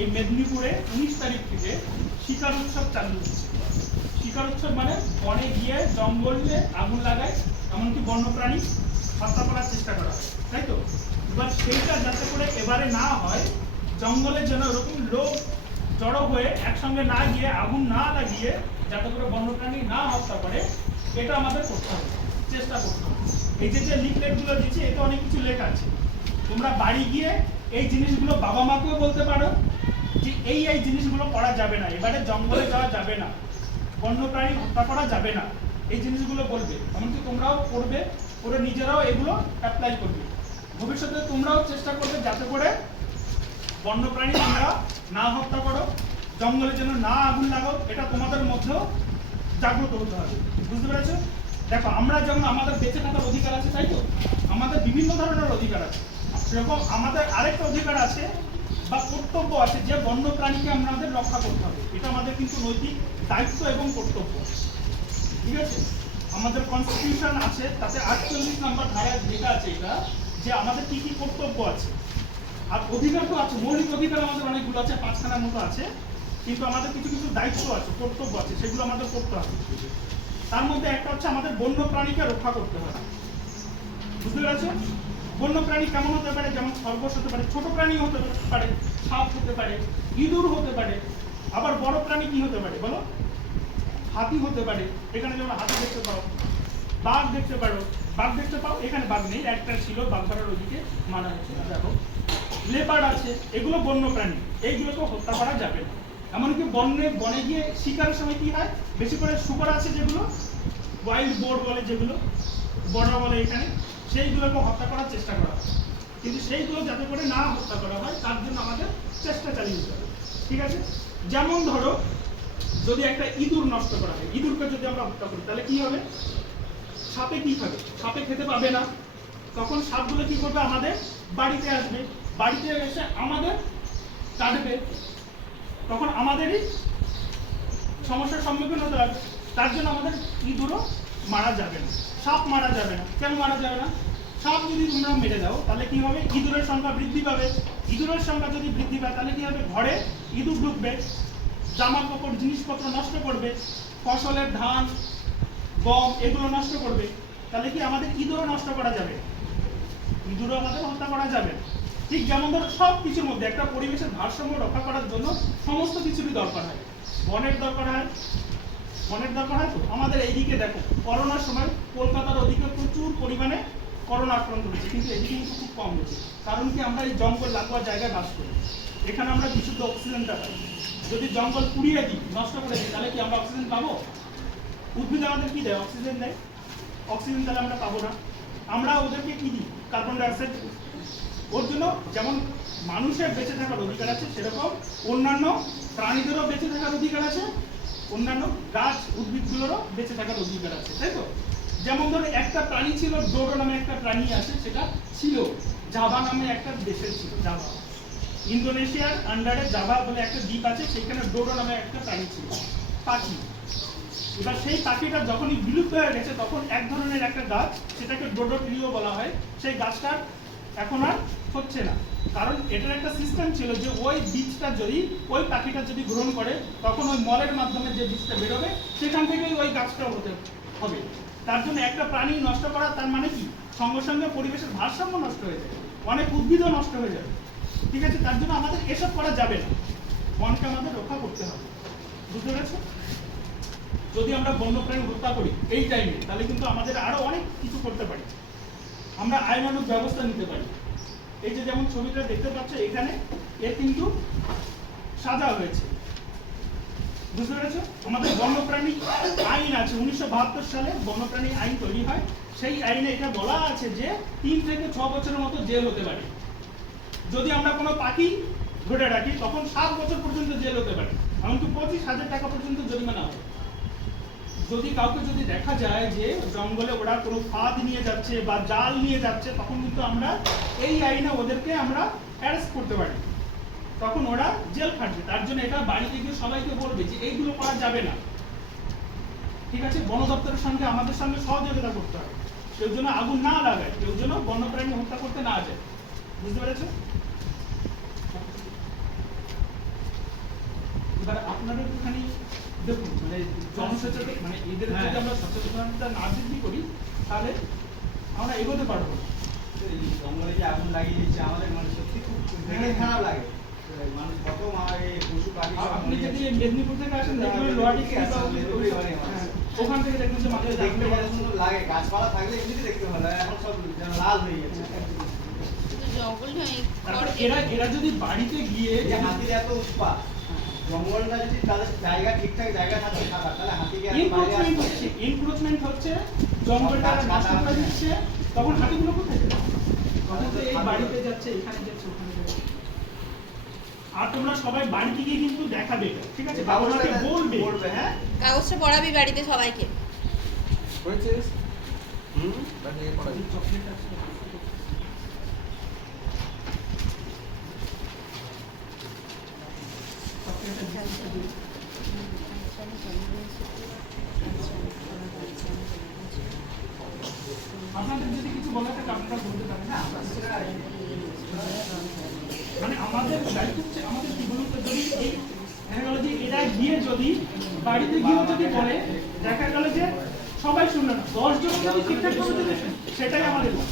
এই মেদিনীপুরে 19 তারিখ থেকে শিকার উৎসব চালু হচ্ছে। শিকার উৎসব মানে বনে গিয়ে জঙ্গলে আগুন লাগায়, এমনকি বন্যপ্রাণী হত্যা করার চেষ্টা করা হয়, তাই তো? এবার সেইটা যাতে করে এবারে না হয়, জঙ্গলে যেন এরকম লোক জড়ো হয়ে একসঙ্গে না গিয়ে আগুন না লাগিয়ে যাতে করে বন্যপ্রাণী না হত্যা করে, এটা আমাদের করতে হবে, চেষ্টা করতে হবে। এই যে লিফলেটগুলো দিচ্ছে, এতে অনেক কিছু লেখা আছে। তোমরা বাড়ি গিয়ে এই জিনিসগুলো বাবা মাকেও বলতে পারো যে এই জিনিসগুলো করা যাবে না, এবারে জঙ্গলে যাওয়া যাবে না, বন্যপ্রাণী হত্যা করা যাবে না, এই জিনিসগুলো বলবে। এমনকি তোমরাও করবে, করে নিজেরাও এগুলো অ্যাপ্লাই করবে। ভবিষ্যতে তোমরাও চেষ্টা করবে যাতে করে বন্যপ্রাণী তোমরা না হত্যা করো, জঙ্গলে যেন না আগুন লাগাও, এটা তোমাদের মধ্যেও জাগ্রত হতে হবে। বুঝতে পেরেছো? দেখো, আমরা যেমন আমাদের বেঁচে থাকার অধিকার আছে, তাই তো? আমাদের বিভিন্ন ধরনের অধিকার আছে, সেরকম আমাদের আরেকটা অধিকার আছে বা কর্তব্য আছে যে বন্যপ্রাণীকে আমাদের রক্ষা করতে হবে। এটা আমাদের কিন্তু নৈতিক দায়িত্ব এবং কর্তব্য, ঠিক আছে? আমাদের কনস্টিটিউশন আছে, তাতে 48 নম্বর ধারায় লেখা আছে এটা, যে আমাদের কি কি কর্তব্য আছে। আর অধিকার তো আছে, মৌলিক অধিকার আমাদের অনেকগুলো আছে, 5খানার মতো আছে, কিন্তু আমাদের কিছু কিছু দায়িত্ব আছে, কর্তব্য আছে, সেগুলো আমাদের করতে হবে। তার মধ্যে একটা হচ্ছে আমাদের বন্য প্রাণীকে রক্ষা করতে হবে। বুঝতে পেরেছো? বন্য প্রাণী কেমন হতে পারে? যেমন খরগোশ হতে পারে, ছোট প্রাণী হতে পারে, সাপ হতে পারে, ইঁদুর হতে পারে। আবার বড় প্রাণী কি হতে পারে বলো? হাতি হতে পারে, এখানে যেমন হাতি দেখতে পাও, বাঘ দেখতে পারো, বাঘ দেখতে পাও, এখানে বাঘ নেই, একটা ছিল বাগধারার ওইদিকে মানা হচ্ছে না, দেখো লেপার্ড আছে, এগুলো বন্য প্রাণী, এইগুলোকে হত্যা করা যাবে না। এমনকি বনে গিয়ে শিকারের সময় কি হয়, বেশি করে শুকর আছে যেগুলো ওয়াইল্ড বোর বলে, যেগুলো বড়রা বলে এখানে, সেইগুলোকে হত্যা করার চেষ্টা করা হয়। কিন্তু সেইগুলো যাতে করে না হত্যা করা হয় তার জন্য আমাদের চেষ্টা চালিয়ে যেতে হবে, ঠিক আছে? যেমন ধরো, যদি একটা ইঁদুর নষ্ট করা হয়, ইঁদুরকে যদি আমরা হত্যা করি, তাহলে কি হবে? সাপে কি খাবে? সাপে খেতে পাবে না, তখন সাপগুলো কি করবে? আমাদের বাড়িতে আসবে, বাড়িতে এসে আমাদের কাটবে, তখন আমাদেরই সমস্যার সম্মুখীন হতে হবে। তার জন্য আমাদের ইঁদুরও মারা যাবে না, সাপ মারা যাবে না। কেন মারা যাবে না? সাপ যদি তোমরা মেরে দাও তাহলে কি হবে? ইঁদুরের সংখ্যা বৃদ্ধি পাবে। ইঁদুরের সংখ্যা যদি বৃদ্ধি পায় তাহলে কি হবে? ঘরে ইঁদুর ঢুকবে, জামা কাপড় জিনিসপত্র নষ্ট করবে, ফসলের ধান গম এগুলো নষ্ট করবে। তাহলে কি আমাদের ইঁদুরও নষ্ট করা যাবে? ইঁদুরও আমাদের হত্যা করা যাবে। ঠিক যেমন ধরো, সব কিছুর মধ্যে একটা পরিবেশের ভারসাম্য রক্ষা করার জন্য সমস্ত কিছুরই দরকার হয়। বনের দরকার হয়, বনের দরকার হয় তো। আমাদের এইদিকে দেখো, করোনার সময় কলকাতার ওদিকে প্রচুর পরিমাণে করোনা আক্রান্ত হয়েছে, কিন্তু এদিকে কিন্তু খুব কম হয়েছে। কারণ কি? আমরা এই জঙ্গল লাগোয়া জায়গায় বাস করি, এখানে আমরা বিশুদ্ধ অক্সিজেনটা পাই। যদি জঙ্গল পুড়িয়ে দিই, নষ্ট করে দিই, তাহলে কি আমরা অক্সিজেন পাবো? উদ্ভিদ আমাদের কি দেয়? অক্সিজেন দেয়। অক্সিজেন তাহলে আমরা পাবো না, আমরা ওদেরকে কি দিই? Carbon dioxide. ওর জন্য যেমন মানুষের বেঁচে থাকার অধিকার আছে, সেরকম অন্যান্য প্রাণীদেরও বেঁচে থাকার অধিকার আছে, অন্যান্য গাছ উদ্ভিদগুলোরও বেঁচে থাকার অধিকার আছে, তাই তো? যেমন ধরো, একটা প্রাণী ছিল, ডোডো নামে একটা প্রাণী আছে, সেটা ছিল জাভা নামে একটা দেশের ছিল, জাভা। ইন্দোনেশিয়ার আন্ডারে জাভা বলে একটা দ্বীপ আছে, সেখানে ডোডো নামে একটা প্রাণী ছিল, পাখি। এবার সেই পাখিটা যখনই বিলুপ্ত হয়ে গেছে, তখন এক ধরনের একটা গাছ, সেটাকে ডোডো ট্রিও বলা হয়, সেই গাছটা এখন আর হচ্ছে না। কারণ এটার একটা সিস্টেম ছিল যে ওই বীজটা যদি ওই পাখিটা যদি গ্রহণ করে, তখন ওই মলের মাধ্যমে যে বীজটা বেরোবে, সেখান থেকেই ওই গাছটা হতে হবে। তার জন্য একটা প্রাণী নষ্ট করা, তার মানে কি? সঙ্গে সঙ্গে পরিবেশের ভারসাম্য নষ্ট হয়ে যাবে, অনেক উদ্ভিদও নষ্ট হয়ে যাবে, ঠিক আছে? তার জন্য আমাদের এসব করা যাবে না, বনকে আমাদের রক্ষা করতে হবে। বুঝতে পেরেছো? যদি আমরা বন্যপ্রাণী হত্যা করি এই টাইমে, তাহলে কিন্তু আমাদের আরো অনেক কিছু করতে পারি, আমরা আইনানুগ ব্যবস্থা নিতে পারি। এই যে যেমন ছবিটা দেখতে পাচ্ছ এখানে, এর কিন্তু সাজা হয়েছে। বুঝতে পেরেছো? আমাদের বন্যপ্রাণী আইন আছে, 1972 সালে বন্যপ্রাণী আইন তৈরি হয়। সেই আইনে এটা বলা আছে যে 3 থেকে 6 বছরের মতো জেল হতে পারে। যদি আমরা কোনো পাখি ধরে রাখি, তখন 7 বছর পর্যন্ত জেল হতে পারে, এমনকি 25,000 টাকা পর্যন্ত জরিমানা হবে। যদি কাউকে যদি দেখা যায় যে জঙ্গলে ওরা কোনো ফাঁদ নিয়ে যাচ্ছে বা জাল নিয়ে যাচ্ছে, তখন কিন্তু আমরা এই আইনে ওদেরকে আমরা অ্যারেস্ট করতে পারি, তখন ওরা জেল খাটবে। তার জন্য এটা বাড়িতে গিয়ে সবাইকে বলবে যে এইগুলো করা যাবে না, ঠিক আছে? বন দপ্তরের সঙ্গে আমাদের সঙ্গে সহযোগিতা করতে হবে, কেউ যেন আগুন না লাগায়, কেউ যেন বন্যপ্রাণী হত্যা করতে না যায়। বুঝতে পেরেছো? এবার আপনাদের একটুখানি দেখুন মানে জনসচেতন মানে এদের যদি আমরা সচেতনতা না বৃদ্ধি করি তাহলে আমরা এগোতে পারবো না। এই জঙ্গলে যে আগুন লাগিয়ে দিচ্ছে আমাদের মানে সত্যি খুব দেখে খারাপ লাগে। মানুষ কত মারে পশু পাখি সব আপনি মরে যদি যাচ্ছে। মেদিনীপুর থেকে আসেন দেখবেন লোহাটি ওখান থেকে দেখবেন যে মানুষ দেখতে যা সুন্দর লাগে, গাছপালা থাকলে এমনিতে দেখতে ভালো লাগে, এখন সব যেন লাল হয়ে যাচ্ছে। জঙ্গল নয় তারপর এরা যদি বাড়িতে গিয়ে এই যে হাতির এত উৎপাত, জঙ্গলটা যদি তাদের জায়গা ঠিকঠাক জায়গা থাকে থাকা, তাহলে হাতিকে আর বাইরে আসতে হবে না। এনক্রোচমেন্ট হচ্ছে জঙ্গলটা নষ্ট করে দিচ্ছে, তখন হাতিগুলো কোথায় যাবে? তখন তো এই বাড়িতে যাচ্ছে, এখানে যাচ্ছে, ওখানে যাচ্ছে। আর তোমরা সবাই বাড়িতে গিয়ে কিন্তু দেখাবে এটা, ঠিক আছে? বাবাকে বলবে, হ্যাঁ কাগজটা পড়াবি বাড়িতে সবাইকে। হয়েছিস বাট এই পড়াই চকলেট আছে আপনাদের যদি কিছু বলার থাকে আপনারা বলতে পারেন। মানে আমাদের দায়িত্ব হচ্ছে আমাদের কি বলুন তো, যদি এই দেখা গেল যে এরা গিয়ে যদি বাড়িতে গিয়ে যদি বলে, দেখা গেল যে সবাই শুনলো না, 10 জন যদি ঠিকঠাক ভাবে যদি সেটাই আমাদের লাভ।